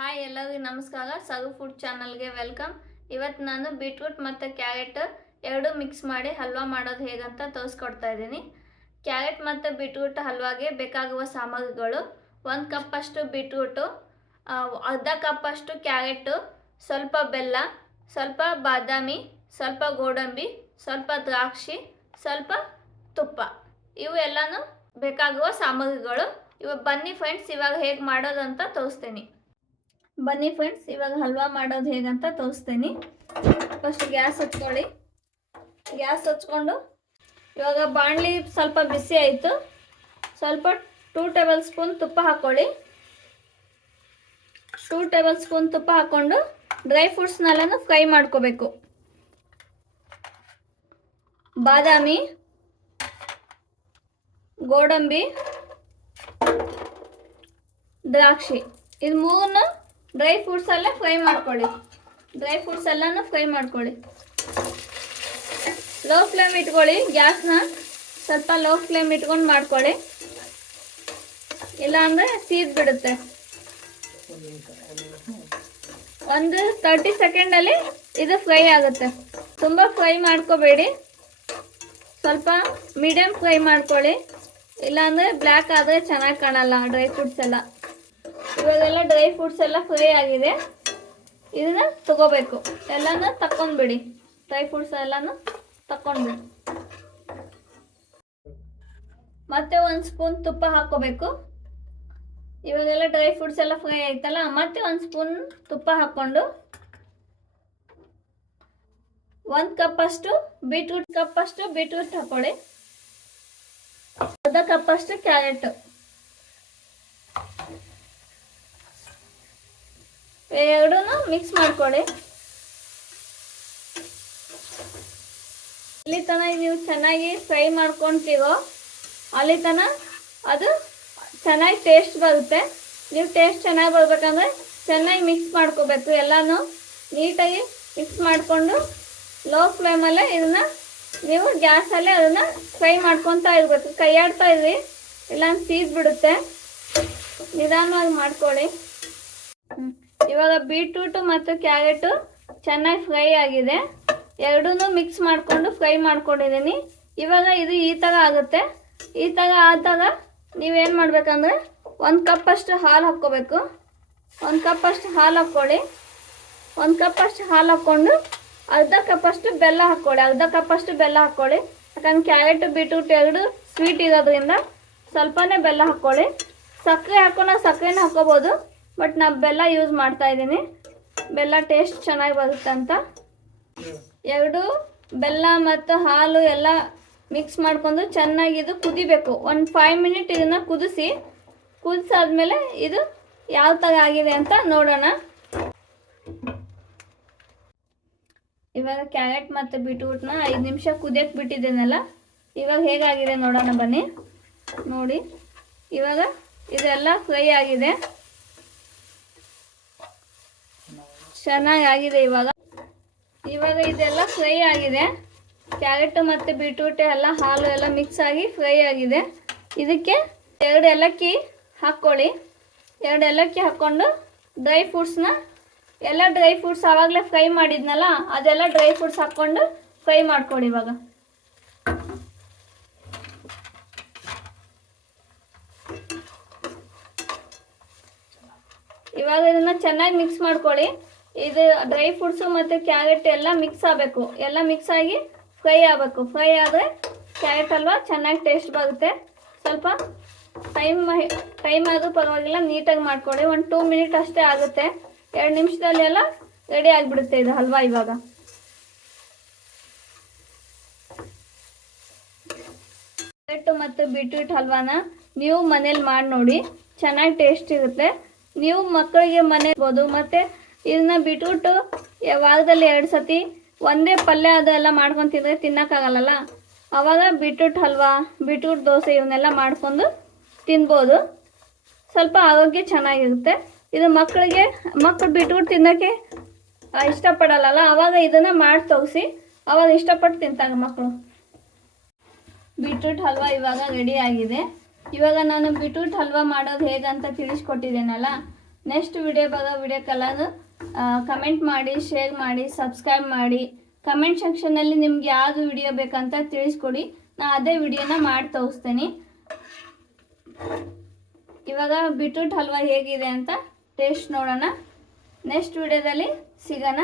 Hi ಎಲ್ಲರಿಗೂ ನಮಸ್ಕಾರ. ಸರು food ಚಾನಲ್ಗೆ ವೆಲ್ಕಮ್. ಇವತ್ತು ನಾನು ಬೀಟ್ರೂಟ್ ಮತ್ತು ಕ್ಯಾರೆಟ್ ಎರಡು ಮಿಕ್ಸ್ ಮಾಡಿ ಹಲ್ವಾ ಮಾಡೋದು ಹೇಗಂತ ತೋರಿಸ್ಕೊಡ್ತಾ ಇದ್ದೀನಿ. ಕ್ಯಾರೆಟ್ ಮತ್ತು ಬೀಟ್ರೂಟ್ ಹಲ್ವಾಗೆ ಬೇಕಾಗುವ ಸಾಮಗ್ರಿಗಳು: 1 ಕಪ್ಪಷ್ಟು ಬೀಟ್ರೂಟು, ಅರ್ಧ ಕಪ್ಪಷ್ಟು ಕ್ಯಾರೆಟು, ಸ್ವಲ್ಪ ಬೆಲ್ಲ, ಸ್ವಲ್ಪ ಬಾದಾಮಿ, ಸ್ವಲ್ಪ ಗೋಡಂಬಿ, ಸ್ವಲ್ಪ ದ್ರಾಕ್ಷಿ, ಸ್ವಲ್ಪ ತುಪ್ಪ. ಇವು ಎಲ್ಲನೂ ಬೇಕಾಗುವ ಸಾಮಗ್ರಿಗಳು. ಬನ್ನಿ ಫ್ರೆಂಡ್ಸ್, ಇವಾಗ ಹೇಗೆ ಮಾಡೋದು ಅಂತ ತೋರಿಸ್ತೀನಿ. ಇವಾಗ ಹಲ್ವಾ ಮಾಡೋದು ಹೇಗಂತ ತೋರಿಸ್ತೀನಿ. First gas ಹಚ್ಕೊಳ್ಳಿ. ಗ್ಯಾಸ್ ಹಚ್ಕೊಂಡು ಇವಾಗ ಬಾಣಲಿ ಸ್ವಲ್ಪ ಬಿಸಿ ಆಯಿತು. ಸ್ವಲ್ಪ 2 ಟೇಬಲ್ ಸ್ಪೂನ್ ತುಪ್ಪ ಹಾಕ್ಕೊಳ್ಳಿ. 2 ಟೇಬಲ್ ಸ್ಪೂನ್ ತುಪ್ಪ ಹಾಕ್ಕೊಂಡು ಡ್ರೈ ಫ್ರೂಟ್ಸ್ನೆಲ್ಲನೂ ಫ್ರೈ ಮಾಡ್ಕೋಬೇಕು. ಬಾದಾಮಿ, ಗೋಡಂಬಿ, ದ್ರಾಕ್ಷಿ, ಇದು ಮೂರನ್ನು ಡ್ರೈ ಫ್ರೂಟ್ಸ್ ಎಲ್ಲ ಫ್ರೈ ಮಾಡ್ಕೊಳ್ಳಿ. ಲೋ ಫ್ಲೇಮ್ ಇಟ್ಕೊಳ್ಳಿ. ಗ್ಯಾಸ್ನ ಸ್ವಲ್ಪ ಲೋ ಫ್ಲೇಮ್ ಇಟ್ಕೊಂಡು ಮಾಡ್ಕೊಳ್ಳಿ, ಇಲ್ಲಾಂದರೆ ಸೀದ್ ಬಿಡುತ್ತೆ. ಒಂದು 30 ಸೆಕೆಂಡಲ್ಲಿ ಇದು ಫ್ರೈ ಆಗುತ್ತೆ. ತುಂಬ ಫ್ರೈ ಮಾಡ್ಕೋಬೇಡಿ, ಸ್ವಲ್ಪ ಮೀಡಿಯಮ್ ಫ್ರೈ ಮಾಡ್ಕೊಳ್ಳಿ, ಇಲ್ಲಾಂದರೆ ಬ್ಲ್ಯಾಕ್ ಆದರೆ ಚೆನ್ನಾಗಿ ಕಾಣಲ್ಲ ಡ್ರೈ ಫ್ರೂಟ್ಸ್ ಎಲ್ಲ. ಇವಾಗೆಲ್ಲ ಡ್ರೈ ಫ್ರೂಟ್ಸ್ ಎಲ್ಲ ಫ್ರೈ ಆಗಿದೆ. ಇದನ್ನ ತಗೋಬೇಕು, ಎಲ್ಲನೂ ತಕ್ಕೊಂಡ್ಬಿಡಿ. ಡ್ರೈ ಫ್ರೂಟ್ಸ್ ಎಲ್ಲನೂ ತಕ್ಕೊಂಡ್ಬಿಡಿ. ಮತ್ತೆ 1 ಸ್ಪೂನ್ ತುಪ್ಪ ಹಾಕ್ಕೋಬೇಕು. ಇವಾಗೆಲ್ಲ ಡ್ರೈ ಫ್ರೂಟ್ಸ್ ಎಲ್ಲ ಫ್ರೈ ಆಯ್ತಲ್ಲ, ಮತ್ತೆ 1 ಸ್ಪೂನ್ ತುಪ್ಪ ಹಾಕ್ಕೊಂಡು 1 ಕಪ್ಪಷ್ಟು ಬೀಟ್ರೂಟ್ ಹಾಕ್ಕೊಳ್ಳಿ. ಅರ್ಧ ಕಪ್ಪಷ್ಟು ಕ್ಯಾರೆಟ್, ಎರಡೂ ಮಿಕ್ಸ್ ಮಾಡ್ಕೊಳ್ಳಿ. ಅಲ್ಲಿ ತನಕ ನೀವು ಚೆನ್ನಾಗಿ ಫ್ರೈ ಮಾಡ್ಕೊತೀರೋ ಅಲ್ಲಿ ತನಕ ಅದು ಚೆನ್ನಾಗಿ ಟೇಸ್ಟ್ ಬರುತ್ತೆ. ನೀವು ಟೇಸ್ಟ್ ಚೆನ್ನಾಗಿ ಬರ್ಬೇಕಂದ್ರೆ ಚೆನ್ನಾಗಿ ಮಿಕ್ಸ್ ಮಾಡ್ಕೋಬೇಕು. ಎಲ್ಲನೂ ನೀಟಾಗಿ ಮಿಕ್ಸ್ ಮಾಡಿಕೊಂಡು ಲೋ ಫ್ಲೇಮಲ್ಲೇ ಇದನ್ನು ನೀವು ಗ್ಯಾಸಲ್ಲೇ ಅದನ್ನು ಫ್ರೈ ಮಾಡ್ಕೊತಾ ಇರಬೇಕು. ಕೈಯಾಡ್ತಾ ಇದ್ರಿ, ಇಲ್ಲಾಂದ್ರೆ ಸೀದ್ ಬಿಡುತ್ತೆ. ನಿಧಾನವಾಗಿ ಮಾಡ್ಕೊಳ್ಳಿ. ಇವಾಗ ಬೀಟ್ರೂಟು ಮತ್ತು ಕ್ಯಾರೆಟು ಚೆನ್ನಾಗಿ ಫ್ರೈ ಆಗಿದೆ. ಎರಡೂ ಮಿಕ್ಸ್ ಮಾಡಿಕೊಂಡು ಫ್ರೈ ಮಾಡ್ಕೊಂಡಿದ್ದೀನಿ. ಇವಾಗ ಇದು ಈ ಥರ ಆಗುತ್ತೆ. ಈ ಥರ ಆದಾಗ ನೀವೇನು ಮಾಡಬೇಕಂದ್ರೆ 1 ಕಪ್ಪಷ್ಟು ಹಾಲು ಹಾಕ್ಕೋಬೇಕು. 1 ಕಪ್ಪಷ್ಟು ಹಾಲು ಹಾಕ್ಕೊಳ್ಳಿ. 1 ಕಪ್ಪಷ್ಟು ಹಾಲು ಹಾಕ್ಕೊಂಡು ಅರ್ಧ ಕಪ್ಪಷ್ಟು ಬೆಲ್ಲ ಹಾಕ್ಕೊಳ್ಳಿ. ಯಾಕಂದ್ರೆ ಕ್ಯಾರೆಟು ಬೀಟ್ರೂಟ್ ಎರಡು ಸ್ವೀಟ್ ಇರೋದ್ರಿಂದ ಸ್ವಲ್ಪನೇ ಬೆಲ್ಲ ಹಾಕ್ಕೊಳ್ಳಿ. ಸಕ್ಕರೆ ಸಕ್ಕರೆನೇ ಹಾಕ್ಕೋಬೋದು, ಬಟ್ ನಾನು ಬೆಲ್ಲ ಯೂಸ್ ಮಾಡ್ತಾ ಇದ್ದೀನಿ. ಬೆಲ್ಲ ಟೇಸ್ಟ್ ಚೆನ್ನಾಗಿ ಬರುತ್ತೆ ಅಂತ. ಎರಡು ಬೆಲ್ಲ ಮತ್ತು ಹಾಲು ಎಲ್ಲ ಮಿಕ್ಸ್ ಮಾಡ್ಕೊಂಡು ಚೆನ್ನಾಗಿ ಇದು ಕುದಿಬೇಕು. 5 ಮಿನಿಟ್ ಇದನ್ನು ಕುದಿಸಾದ್ಮೇಲೆ ಇದು ಯಾವ ಥರ ಆಗಿದೆ ಅಂತ ನೋಡೋಣ. ಇವಾಗ ಕ್ಯಾರೆಟ್ ಮತ್ತು ಬೀಟ್ರೂಟ್ನ 5 ನಿಮಿಷ ಕುದಿಯಕ್ಕೆ ಬಿಟ್ಟಿದ್ದೇನಲ್ಲ, ಇವಾಗ ಹೇಗಾಗಿದೆ ನೋಡೋಣ ಬನ್ನಿ. ನೋಡಿ, ಇವಾಗ ಇದೆಲ್ಲ ಫ್ರೈ ಆಗಿದೆ, ಚೆನ್ನಾಗಿದೆ. ಇವಾಗ ಇದೆಲ್ಲ ಫ್ರೈ ಆಗಿದೆ. ಕ್ಯಾರೆಟು ಮತ್ತು ಬೀಟ್ರೂಟ್ ಎಲ್ಲ ಹಾಲು ಎಲ್ಲ ಮಿಕ್ಸ್ ಆಗಿ ಫ್ರೈ ಆಗಿದೆ. ಇದಕ್ಕೆ 2 ಏಲಕ್ಕಿ ಹಾಕ್ಕೊಳ್ಳಿ. 2 ಏಲಕ್ಕಿ ಹಾಕ್ಕೊಂಡು ಡ್ರೈ ಫ್ರೂಟ್ಸ್ ಆವಾಗಲೇ ಫ್ರೈ ಮಾಡಿದ್ನಲ್ಲ, ಅದೆಲ್ಲ ಡ್ರೈ ಫ್ರೂಟ್ಸ್ ಹಾಕ್ಕೊಂಡು ಫ್ರೈ ಮಾಡ್ಕೊಳ್ಳಿ. ಇವಾಗ ಇದನ್ನು ಚೆನ್ನಾಗಿ ಮಿಕ್ಸ್ ಮಾಡ್ಕೊಳ್ಳಿ. ಇದು ಡ್ರೈ ಫ್ರೂಟ್ಸು ಮತ್ತು ಕ್ಯಾರೆಟ್ ಎಲ್ಲ ಮಿಕ್ಸ್ ಆಗಬೇಕು. ಎಲ್ಲ ಮಿಕ್ಸ್ ಆಗಿ ಫ್ರೈ ಆಗಬೇಕು. ಫ್ರೈ ಆದರೆ ಕ್ಯಾರೆಟ್ ಹಲ್ವಾ ಚೆನ್ನಾಗಿ ಟೇಸ್ಟ್ ಬರುತ್ತೆ. ಸ್ವಲ್ಪ ಟೈಮ್ ಆದರೂ ಪರವಾಗಿಲ್ಲ, ನೀಟಾಗಿ ಮಾಡ್ಕೊಳ್ಳಿ. 2 ಮಿನಿಟ್ ಅಷ್ಟೇ ಆಗುತ್ತೆ. 2 ನಿಮಿಷದಲ್ಲಿ ಎಲ್ಲ ರೆಡಿ ಆಗಿಬಿಡುತ್ತೆ ಇದು ಹಲ್ವಾ. ಇವಾಗ ಕ್ಯಾರೆಟ್ ಮತ್ತು ಬೀಟ್ರೂಟ್ ಹಲ್ವಾನ ನೀವು ಮನೇಲಿ ಮಾಡಿ ನೋಡಿ, ಚೆನ್ನಾಗಿ ಟೇಸ್ಟ್ ಇರುತ್ತೆ. ನೀವು ಮಕ್ಕಳಿಗೆ ಮನೆಬೋದು. ಮತ್ತು ಇದನ್ನ ಬೀಟ್ರೂಟು ವಾರದಲ್ಲಿ 2 ಸತಿ ಒಂದೇ ಪಲ್ಯ ಅದೆಲ್ಲ ಮಾಡ್ಕೊಂಡು ತಿಂದರೆ ತಿನ್ನೋಕ್ಕಾಗಲ್ಲ. ಆವಾಗ ಬೀಟ್ರೂಟ್ ಹಲ್ವಾ, ಬೀಟ್ರೂಟ್ ದೋಸೆ ಇವನ್ನೆಲ್ಲ ಮಾಡ್ಕೊಂಡು ತಿನ್ಬೋದು. ಸ್ವಲ್ಪ ಆರೋಗ್ಯ ಚೆನ್ನಾಗಿರುತ್ತೆ. ಇದು ಮಕ್ಕಳು ಬೀಟ್ರೂಟ್ ತಿನ್ನೋಕ್ಕೆ ಇಷ್ಟಪಡಲ್ಲ. ಆವಾಗ ಇದನ್ನು ಮಾಡಿ ತೋರಿಸಿ, ಆವಾಗ ಇಷ್ಟಪಟ್ಟು ತಿಂತಾರೆ ಮಕ್ಕಳು. ಬೀಟ್ರೂಟ್ ಹಲ್ವಾ ಇವಾಗ ರೆಡಿ ಆಗಿದೆ. ಇವಾಗ ನಾನು ಬೀಟ್ರೂಟ್ ಹಲ್ವಾ ಮಾಡೋದು ಹೇಗಂತ ತಿಳಿಸ್ಕೊಟ್ಟಿದ್ದೇನಲ್ಲ, ನೆಕ್ಸ್ಟ್ ವಿಡಿಯೋಕ್ಕೆಲ್ಲನೂ ಕಮೆಂಟ್ ಮಾಡಿ, ಶೇರ್ ಮಾಡಿ, ಸಬ್ಸ್ಕ್ರೈಬ್ ಮಾಡಿ. ಕಮೆಂಟ್ ಸೆಕ್ಷನಲ್ಲಿ ನಿಮ್ಗೆ ಯಾವುದು ವಿಡಿಯೋ ಬೇಕಂತ ತಿಳಿಸ್ಕೊಡಿ, ನಾನು ಅದೇ ವಿಡಿಯೋನ ಮಾಡಿ ತೋರಿಸ್ತೀನಿ. ಇವಾಗ ಬೀಟ್ರೂಟ್ ಹಲ್ವಾ ಹೇಗಿದೆ ಅಂತ ಟೇಸ್ಟ್ ನೋಡೋಣ. ನೆಕ್ಸ್ಟ್ ವಿಡಿಯೋದಲ್ಲಿ ಸಿಗೋಣ.